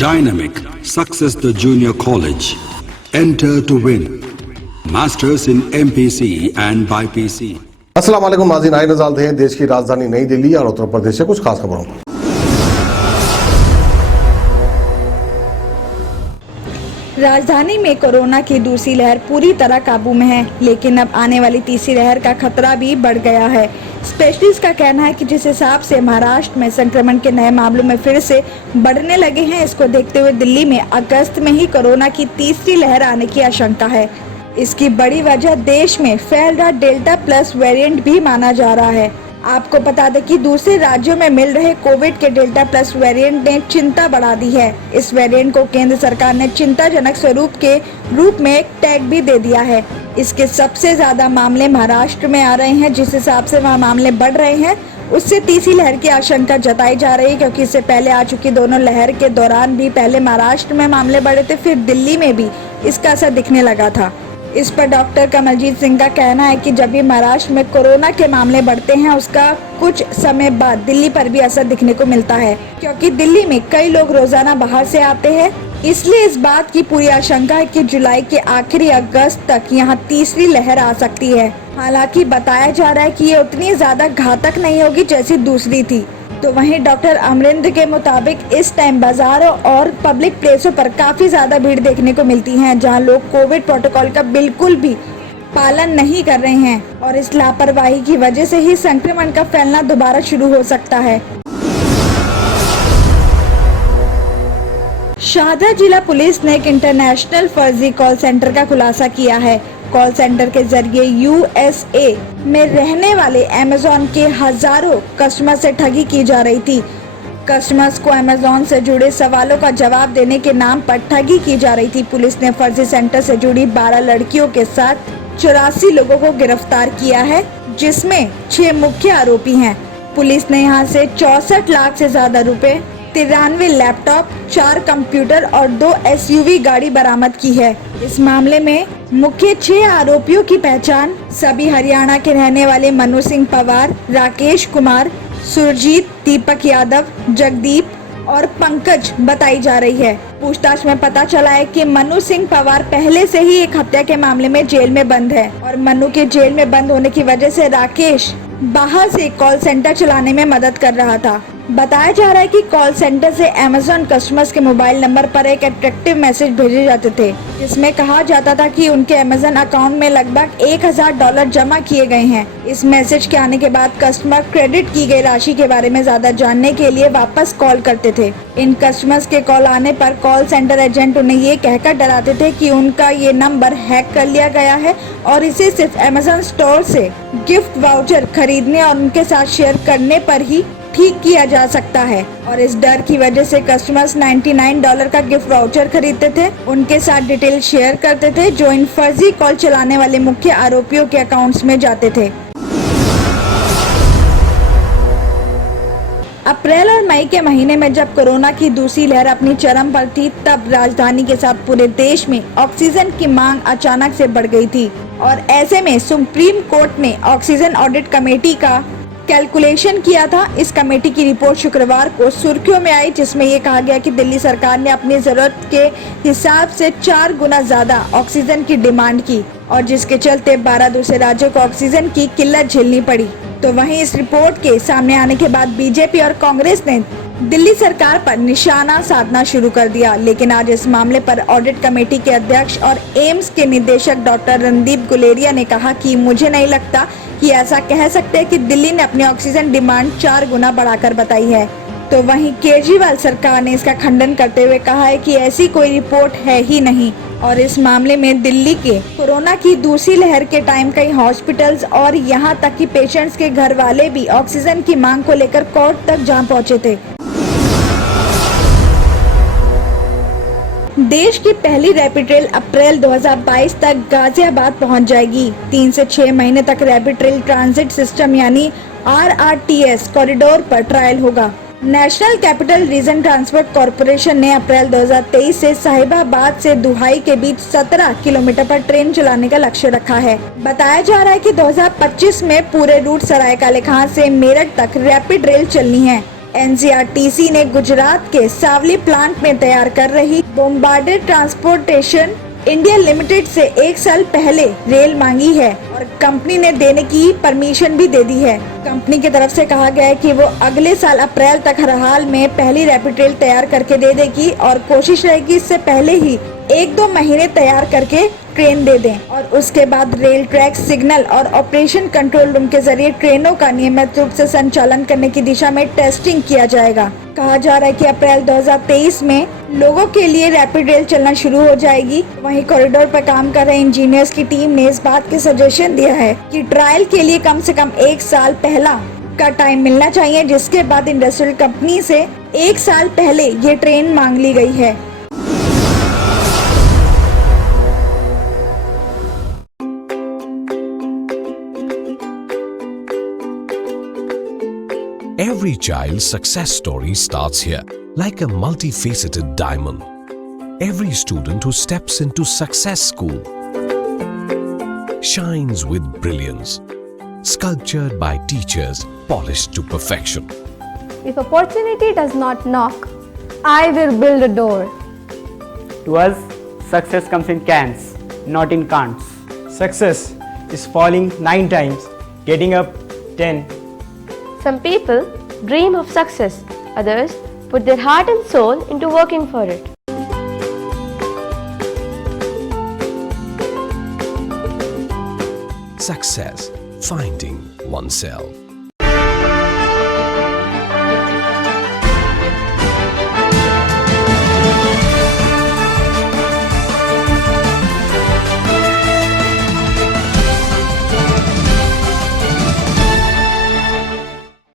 Dynamic Success the Junior College. Enter to win. Masters in MPC and BPC. अस्सलाम वालेकुम नाज़रीन, आए नज़र डालते हैं देश की राजधानी नई दिल्ली और उत्तर प्रदेश से कुछ खास खबरों पर। राजधानी में कोरोना की दूसरी लहर पूरी तरह काबू में है, लेकिन अब आने वाली तीसरी लहर का खतरा भी बढ़ गया है। स्पेशलिस्ट का कहना है कि जिस हिसाब से महाराष्ट्र में संक्रमण के नए मामलों में फिर से बढ़ने लगे हैं, इसको देखते हुए दिल्ली में अगस्त में ही कोरोना की तीसरी लहर आने की आशंका है। इसकी बड़ी वजह देश में फैल रहा डेल्टा प्लस वेरिएंट भी माना जा रहा है। आपको बता दें कि दूसरे राज्यों में मिल रहे कोविड के डेल्टा प्लस वेरिएंट ने चिंता बढ़ा दी है। इस वेरिएंट को केंद्र सरकार ने चिंताजनक स्वरूप के रूप में एक टैग भी दे दिया है। इसके सबसे ज्यादा मामले महाराष्ट्र में आ रहे हैं। जिस हिसाब से वहाँ मामले बढ़ रहे हैं, उससे तीसरी लहर की आशंका जताई जा रही है, क्योंकि इससे पहले आ चुकी दोनों लहर के दौरान भी पहले महाराष्ट्र में मामले बढ़े थे, फिर दिल्ली में भी इसका असर दिखने लगा था। इस पर डॉक्टर कमलजीत सिंह का कहना है कि जब भी महाराष्ट्र में कोरोना के मामले बढ़ते हैं, उसका कुछ समय बाद दिल्ली पर भी असर दिखने को मिलता है, क्योंकि दिल्ली में कई लोग रोजाना बाहर से आते हैं। इसलिए इस बात की पूरी आशंका है कि जुलाई के आखिरी अगस्त तक यहाँ तीसरी लहर आ सकती है। हालांकि बताया जा रहा है कि ये उतनी ज्यादा घातक नहीं होगी जैसी दूसरी थी। तो वहीं डॉक्टर अमरिंदर के मुताबिक इस टाइम बाजारों और पब्लिक प्लेसों पर काफी ज्यादा भीड़ देखने को मिलती है, जहां लोग कोविड प्रोटोकॉल का बिल्कुल भी पालन नहीं कर रहे हैं, और इस लापरवाही की वजह से ही संक्रमण का फैलना दोबारा शुरू हो सकता है। शाहदरा जिला पुलिस ने एक इंटरनेशनल फर्जी कॉल सेंटर का खुलासा किया है। कॉल सेंटर के जरिए यूएसए में रहने वाले अमेज़न के हजारों कस्टमर से ठगी की जा रही थी। कस्टमर्स को अमेज़न से जुड़े सवालों का जवाब देने के नाम पर ठगी की जा रही थी। पुलिस ने फर्जी सेंटर से जुड़ी 12 लड़कियों के साथ 84 लोगों को गिरफ्तार किया है, जिसमें 6 मुख्य आरोपी हैं। पुलिस ने यहां से 64 लाख से ज्यादा रुपए, 93 लैपटॉप, 4 कंप्यूटर और 2 एसयूवी गाड़ी बरामद की है। इस मामले में मुख्य 6 आरोपियों की पहचान सभी हरियाणा के रहने वाले मनु सिंह पवार, राकेश कुमार, सुरजीत, दीपक यादव, जगदीप और पंकज बताई जा रही है। पूछताछ में पता चला है कि मनु सिंह पवार पहले से ही एक हत्या के मामले में जेल में बंद है, और मनु के जेल में बंद होने की वजह से राकेश बाहर से कॉल सेंटर चलाने में मदद कर रहा था। बताया जा रहा है कि कॉल सेंटर से अमेज़न कस्टमर्स के मोबाइल नंबर पर एक अट्रैक्टिव मैसेज भेजे जाते थे, जिसमें कहा जाता था कि उनके अमेज़न अकाउंट में लगभग $1000 जमा किए गए हैं। इस मैसेज के आने के बाद कस्टमर क्रेडिट की गई राशि के बारे में ज्यादा जानने के लिए वापस कॉल करते थे। इन कस्टमर्स के कॉल आने पर कॉल सेंटर एजेंट उन्हें ये कहकर डराते थे कि उनका ये नंबर हैक कर लिया गया है और इसे सिर्फ अमेज़न स्टोर से गिफ्ट वाउचर खरीदने और उनके साथ शेयर करने पर ही ठीक किया जा सकता है। और इस डर की वजह से कस्टमर्स $99 का गिफ्ट वाउचर खरीदते थे, उनके साथ डिटेल शेयर करते थे, जो इन फर्जी कॉल चलाने वाले मुख्य आरोपियों के अकाउंट्स में जाते थे। अप्रैल और मई के महीने में जब कोरोना की दूसरी लहर अपनी चरम पर थी, तब राजधानी के साथ पूरे देश में ऑक्सीजन की मांग अचानक से बढ़ गई थी, और ऐसे में सुप्रीम कोर्ट ने ऑक्सीजन ऑडिट कमेटी का कैलकुलेशन किया था। इस कमेटी की रिपोर्ट शुक्रवार को सुर्खियों में आई, जिसमें ये कहा गया कि दिल्ली सरकार ने अपनी जरूरत के हिसाब से 4 गुना ज्यादा ऑक्सीजन की डिमांड की, और जिसके चलते 12 दूसरे राज्यों को ऑक्सीजन की किल्लत झेलनी पड़ी। तो वहीं इस रिपोर्ट के सामने आने के बाद बीजेपी और कांग्रेस ने दिल्ली सरकार पर निशाना साधना शुरू कर दिया। लेकिन आज इस मामले पर ऑडिट कमेटी के अध्यक्ष और एम्स के निदेशक डॉक्टर रणदीप गुलेरिया ने कहा कि मुझे नहीं लगता कि ऐसा कह सकते हैं कि दिल्ली ने अपनी ऑक्सीजन डिमांड 4 गुना बढ़ाकर बताई है। तो वहीं केजरीवाल सरकार ने इसका खंडन करते हुए कहा है कि ऐसी कोई रिपोर्ट है ही नहीं, और इस मामले में दिल्ली के कोरोना की दूसरी लहर के टाइम कई हॉस्पिटल्स और यहां तक कि पेशेंट्स के घर वाले भी ऑक्सीजन की मांग को लेकर कोर्ट तक जा पहुंचे थे। देश की पहली रैपिड रेल अप्रैल 2022 तक गाजियाबाद पहुंच जाएगी। 3 से 6 महीने तक रैपिड रेल ट्रांजिट सिस्टम यानी RRTS कॉरिडोर पर ट्रायल होगा। National capital region transport corporation ने अप्रैल 2023 से साहिबाबाद से दुहाई के बीच 17 किलोमीटर पर ट्रेन चलाने का लक्ष्य रखा है। बताया जा रहा है कि 2025 में पूरे रूट सरायकाले खान से मेरठ तक रैपिड रेल चलनी है। एनसीआरटीसी ने गुजरात के सावली प्लांट में तैयार कर रही बोम्बार्डियर ट्रांसपोर्टेशन इंडिया लिमिटेड से 1 साल पहले रेल मांगी है और कंपनी ने देने की परमिशन भी दे दी है। कंपनी की तरफ से कहा गया है कि वो अगले साल अप्रैल तक हर हाल में पहली रैपिड रेल तैयार करके दे देगी और कोशिश रहेगी इससे पहले ही 1-2 महीने तैयार करके ट्रेन दे दें और उसके बाद रेल ट्रैक सिग्नल और ऑपरेशन कंट्रोल रूम के जरिए ट्रेनों का नियमित रूप से संचालन करने की दिशा में टेस्टिंग किया जाएगा। कहा जा रहा है कि अप्रैल 2023 में लोगों के लिए रैपिड रेल चलना शुरू हो जाएगी। वहीं कॉरिडोर पर काम कर रहे इंजीनियर्स की टीम ने इस बात की सजेशन दिया है कि ट्रायल के लिए कम से कम 1 साल पहला का टाइम मिलना चाहिए, जिसके बाद इंडस्ट्रियल कंपनी से 1 साल पहले ये ट्रेन मांग ली गई है। Every child's success story starts here, like a multifaceted diamond. Every student who steps into Success School shines with brilliance, sculptured by teachers polished to perfection. If opportunity does not knock, I will build a door. To us, success comes in cans, not in can'ts. Success is falling 9 times, getting up 10. Some people dream of success, others put their heart and soul into working for it. Success, finding oneself.